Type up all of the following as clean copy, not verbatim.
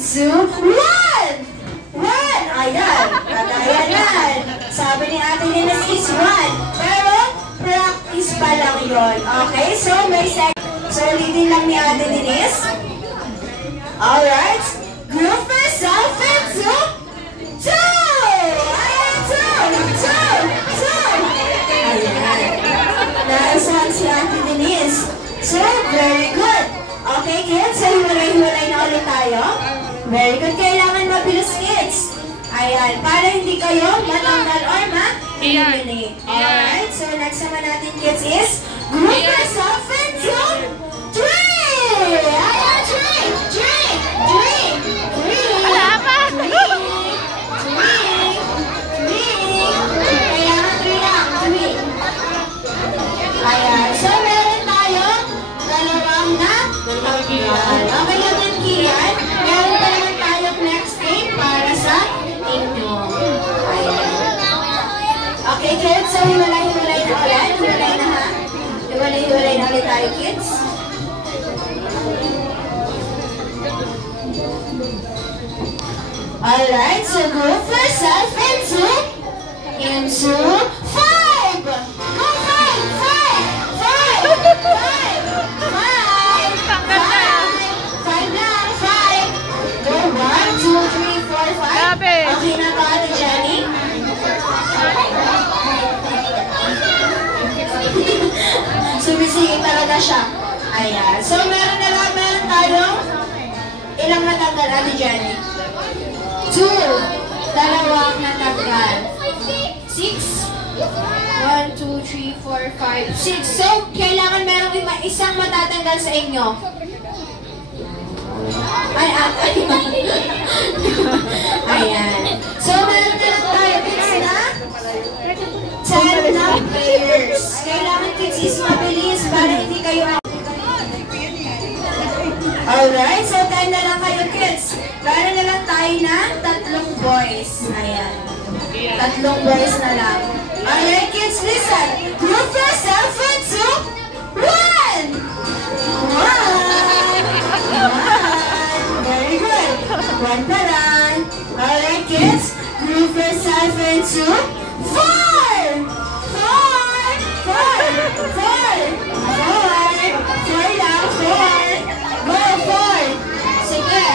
into 1! 1! Ayan, kagayanan. Sabi ni Ate Denise is 1. Pero, practice pa lang yun. Okay, so may second. So, ulitin lang ni Ate Denise. Alright. Group yourself into 2! Ayan, 2! Ayan. Naisahan si Ate Denise. So, very good. Okay, kids. So, hiwalay-hiwalay na ulit tayo. Very good. Kailangan mabilis, kids. Ayan. Para hindi kayo matanggal or ma-eliminate. Alright. So, next naman natin, kids, is group yourself into 3! Ayan, 3! 3! Wala pa! 3! Kailangan 3 lang. 3. Ayan. So, meron tayong dalawang na tanggal. Okay naman, Kian. Meron pa naman tayong next game para sa inyo. Ayan. Okay, kids. So, hiwalay-hiwalay na ulit. Hiwalay na, ha? Hiwalay-hiwalay na ulit tayo, kids. Alright, so group yourself into 5! Go 5! 5! 5! 5! 5 lang, 5! Go 1, 2, 3, 4, 5. Okay na ba, Ate Jenny? Sumisingit talaga siya. Ayan. So, meron tayong ilang natanggal, Ate Jenny? 2. Dalawang natanggal. 6. 1, 2, 3, 4, 5, 6. So, kailangan meron isang matatanggal sa inyo. Ayan. So, meron na lang tayo, kids, na 10 na players. Kailangan, kids, is mabilis para hindi kayo alright, so 10 na lang kayo, kids. Meron na lang tayo na 3 boys. Ayan. 3 boys na lang. Alright, kids, listen. Group yourself into 1! 1! Very good. 1 pa lang. Alright, kids. Group yourself into 4! 4! 4! 4! 4 lang, 4! Go, 4! Sige.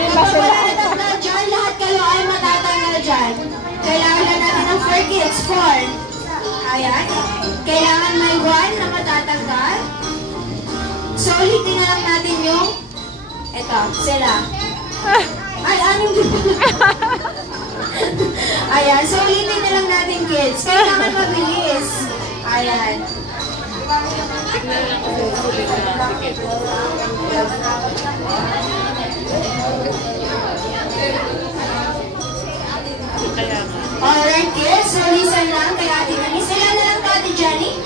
Ito wala natanggal dyan. Lahat kayo ay matatanggal dyan. Kailangan na natin ng 4 kids. 4. Ayan. Kailangan may 1 na matatanggal. So, ulitin na lang natin yung ito, sila. Ay, anong dito? Ayan. So, ulitin na lang natin, kids. Kailangan mabilis. Ayan. Alright, kids. So, listen lang kay Ate Jenny. Sila na lang to, Ate Jenny.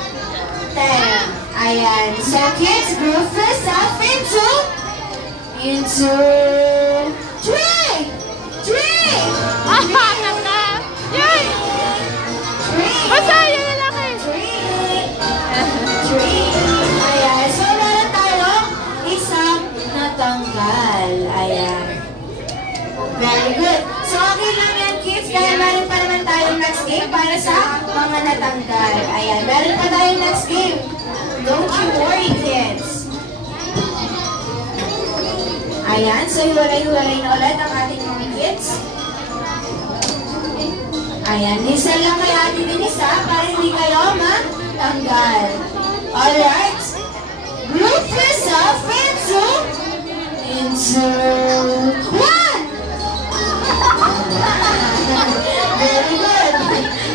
10. Ayan. So, kids, group yourself into 3! 3! Hanap na! Yan! Basta yun na lang eh! 3! Ayan. So, meron tayong isang natanggal. Ayan. Very good. So, okay lang yan, kids. Dahil meron pa naman tayong next game para sa mga natanggal. Ayan. Meron pa tayong next game. Don't you worry, kids. Ayan. So, hiwalay-hiwalay na ulit ang ating mga kids. Ayan. Listen lang kay Ate Denise, ha? Para hindi kayo matanggal. Alright. Group yourself into 1! Very good.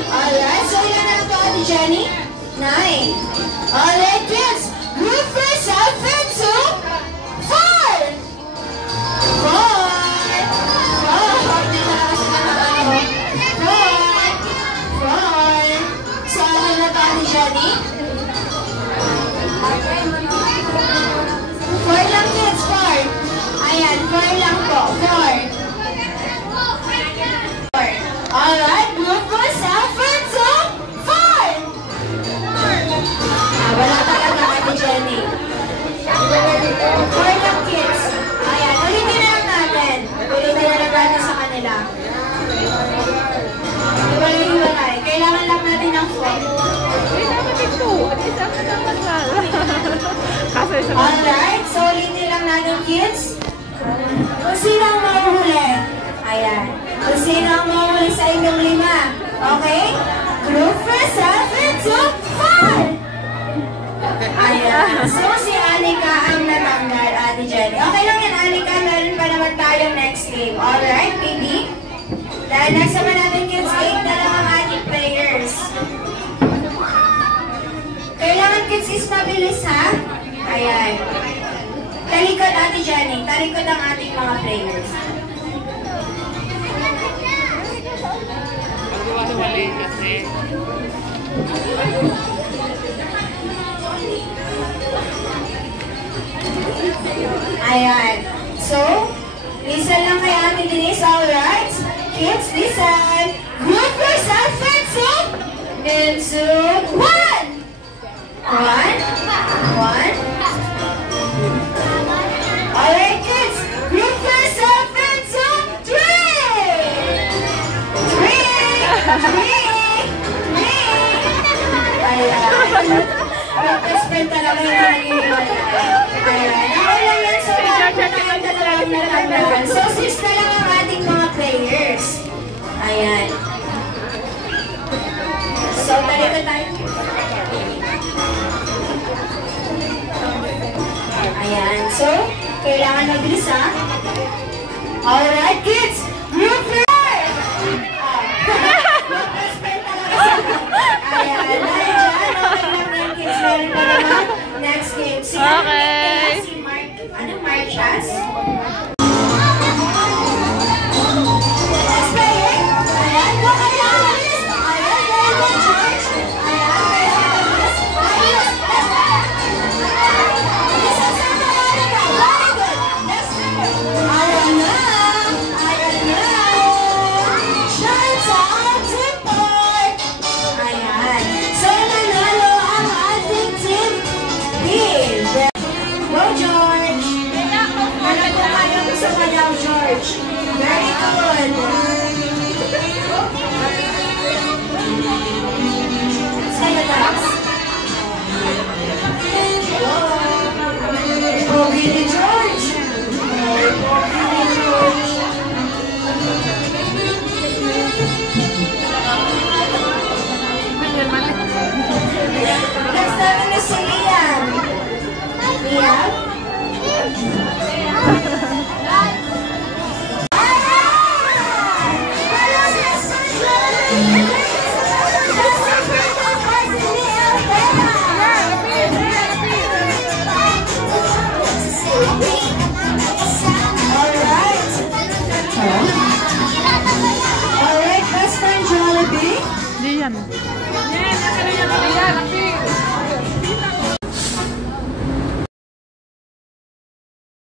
Alright, so ilan na ito, Ate Jenny? 9. Alright, kids. Group yourself into 4! 4! So, ano na ito, Ate Jenny? 4 lang, kids. 4. Ayan, 4 lang po. 4. Alright, group yourself into 4! Wala talaga Sino ang mawawala sa inyong 5? Okay? Group yourself into 4! Ayan. So, si Anika ang natanggal, Ate Jenny. Okay lang yan, Anika. Meron pa naman tayong next game. Alright, baby? Dahil next naman natin kids 8 na lang ang ating players. Kailangan kids is mabilis, ha? Ayan. Talikod, Ate Jenny. Talikod ang ating mga players. Wali kasi. Ayan. So, listen lang kay Ate Denise, alright? Kids, listen. Group yourself into 1! 1. Alright, kids. Group yourself into 3. 3. Ayan. Best friend talaga yung nangyayari. Ayan. Ako lang yan. So, so, 6 na lang ang ating mga players. Ayan. So, talika tayo. Ayan. So, kailangan mabilis, ha? Alright, kids. Group first! Best friend talaga sila. Ayan. Dahil dyan, okay lang yan, kids. Meron pa naman next game. Okay. Si Mark. Anong Mark Chas? Next player. Ayan. Go kayo. Ayan. Very good, George. Ayan. Very good. Ayos. Bilis ang sama, Monica. Very good. Next player. Ayan na. Ayan na. Shines out to Mark. Ayan. So, nanalo ang ating team B. Go, George. Alam ko kayo sa kayaw, George. Very good. Sa'yo, Dax. Pogi ni George. Pogi ni George. Next namin na si Liam. Liam? Diyan. Diyan.